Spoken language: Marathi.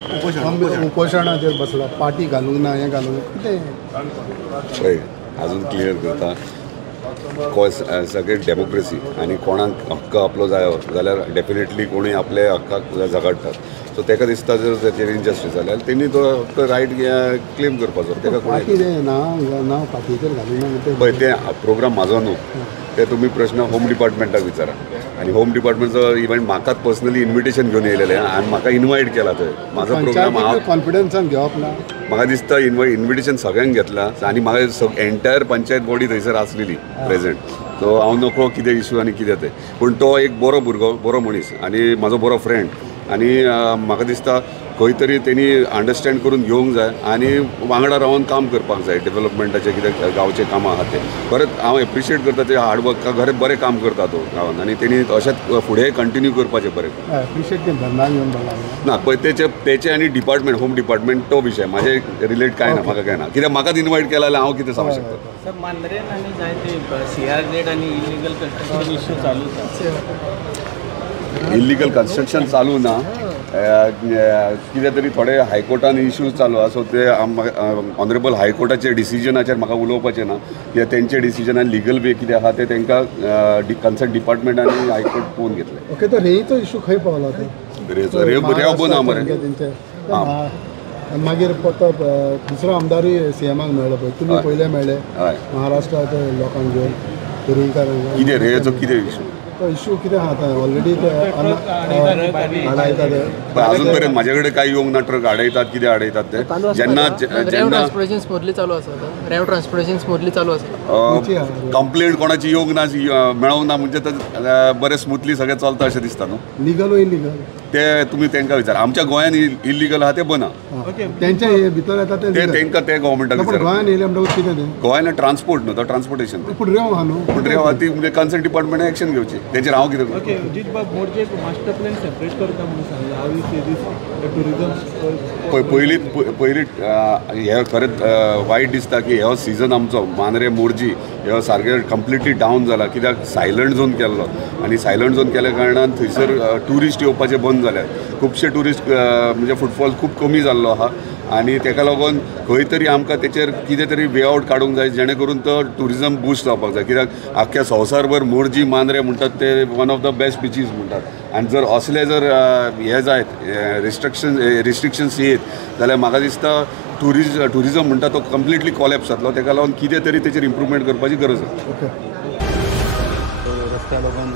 उपोशणाचेर बसला पाटी घालूंक ना हें घालूंक कितें पळय अजून क्लियर करता सगळे डेमोक्रेसी आनी कोणाक हक्क आपलो जायो जाल्यार डेफिनेटली कोणी आपले हक्काक झगडटात सो ताका दिसता जर तेचेर इनजस्टीस जाल्यार तेणी तो हक्क रायट क्लेम करपाचो ताका पाटी नांव पाटीचेर घालूंक ना पळय ते प्रोग्राम म्हाजो न्हू ते तुमी प्रश्न होम डिपार्टमेंटाक विचारा आनी होम डिपार्टमेंटचो इव्हन म्हाकाच पर्सनली इन्विटेशन घेवन येयलेलें आनी म्हाका इन्वायट केला थंय म्हाजो प्रोग्राम हांव कॉन्फिडन्सान घेवप ना म्हाका दिसता इन्विटेशन सगळ्यांक घेतला आनी म्हाका एंटायर पंचायत बॉडी थंयसर आसलेली प्रेजेंट सो हांव नकळो कितें इशू आनी कितें तें पूण तो एक बरो भुरगो बरो मनीस आनी म्हाजो बरो फ्रेंड आनी म्हाका दिसता खंय तरी तेणी अंडरस्टँड करून घेवंक जाय आनी वांगडा रावन काम करपाक जाय डेव्हलपमेंटाचे कितें गांवचे कामां आहा ते परत हांव एप्रिशिएट करता ते हार्डवर्क खरें बरें काम करता तो गांवांत आनी तेणी अशेंच फुडें कंटिन्यू करपाचें बरें ना पळय तेचे आनी डिपार्टमेंट होम डिपार्टमेंट तो विशय म्हाजे रिलेट कांय ना म्हाका कांय ना कित्याक म्हाकाच इन्वायट केला जाल्यार हांव कितें सांगूंक शकता सर मांद्रेन आनी जायते CR नेट आनी इलिगल कन्स्ट्रक्शन इश्यू चालू आसा इल्लिगल कन्स्ट्रक्शन चालू ना कितें तरी थोडे हायकोर्टान इश्यूज चालू आहा सो ते ऑनरेबल हायकोर्टाचे डिसिजनाचेर म्हाका उलोवपाचें ना कित्याक तेंचे डिसिजनान लिगल वे कितें आहा ते तांकां कन्सर्न डिपार्टमेंट आनी हायकोर्ट पळोवन घेतले ओके तो रेईचो इश्यू खंय पावला तो रेव बंद मरे मागीर तो दुसरो आमदारूय CMाक मेळ्ळो पळय तुमी पयले मेळ्ळे महाराष्ट्रात लोकांक घेवन तुरुंकारांक कितें रेवचो कितें इश्यू तो इश्यू कितें आहा ऑलरेडी अजून पर्यंत म्हाजे कडेन कांय येवंक ना ट्रक आडयतात कितें आडयतात ते जेन्ना ट्रान्सपोर्टेशन स्मूथली चालू आसा रेव ट्रान्सपोर्टेशन स्मूथली चालू आसा कंप्लेंट कोणाची येवंक ना मेळोंक ना म्हणजे बरें स्मूथली सगळें चलता अशें दिसता न्हू लिगल इलिगल ते तुमी तांकां विचार आमच्या गोंयान इल्लिगल आहा ते बंद आहा तेंचे भितर येता ते तांकां ते गव्हर्मेंटाक विचार गोंयान येयले म्हणटकूच कितें तें गोंयान ट्रान्सपोर्ट न्हू तो ट्रान्सपोर्टेशन पूण रेव आहा न्हू पूण रेव ती म्हणजे कन्सर्न डिपार्टमेंटान एक्शन घेवची तेचेर हांव कितें ओके अजित बाब मोर्चे मास्टर प्लॅन सेपरेट करता म्हणून सांगला how you see this tourism पयलीं हे खरेंच वायट दिसता की हो सिजन आमचो मांद्रे मोरजी हो सारके कंप्लिटली डावन जाला कित्याक सायलंट झोन केल्लो आनी सायलंट झोन केल्या कारणान थंयसर ट्युरिस्ट येवपाचे बंद जाल्यात खुबशे ट्युरिस्ट म्हणजे फुटफॉल खूब कमी जाल्लो आहा आनी ताका लागून खंय तरी आमकां तेचेर कितें तरी वे आवट काडूंक जाय जेणे करून तो ट्युरिजम बूस्ट जावपाक जाय कित्याक आख्ख्या संवसारभर मोरजी मांद्रे म्हणटात ते one of the best beaches म्हणटात आनी जर असले जर हे जायत रिस्ट्रिक्शन्स येत जाल्यार म्हाका दिसता ट्युरिजम म्हणटा तो कंप्लिटली कॉलेप्स जातलो ताका लागून कितें तरी तेचेर इम्प्रुवमेंट करपाची गरज आसा रस्त्या लागून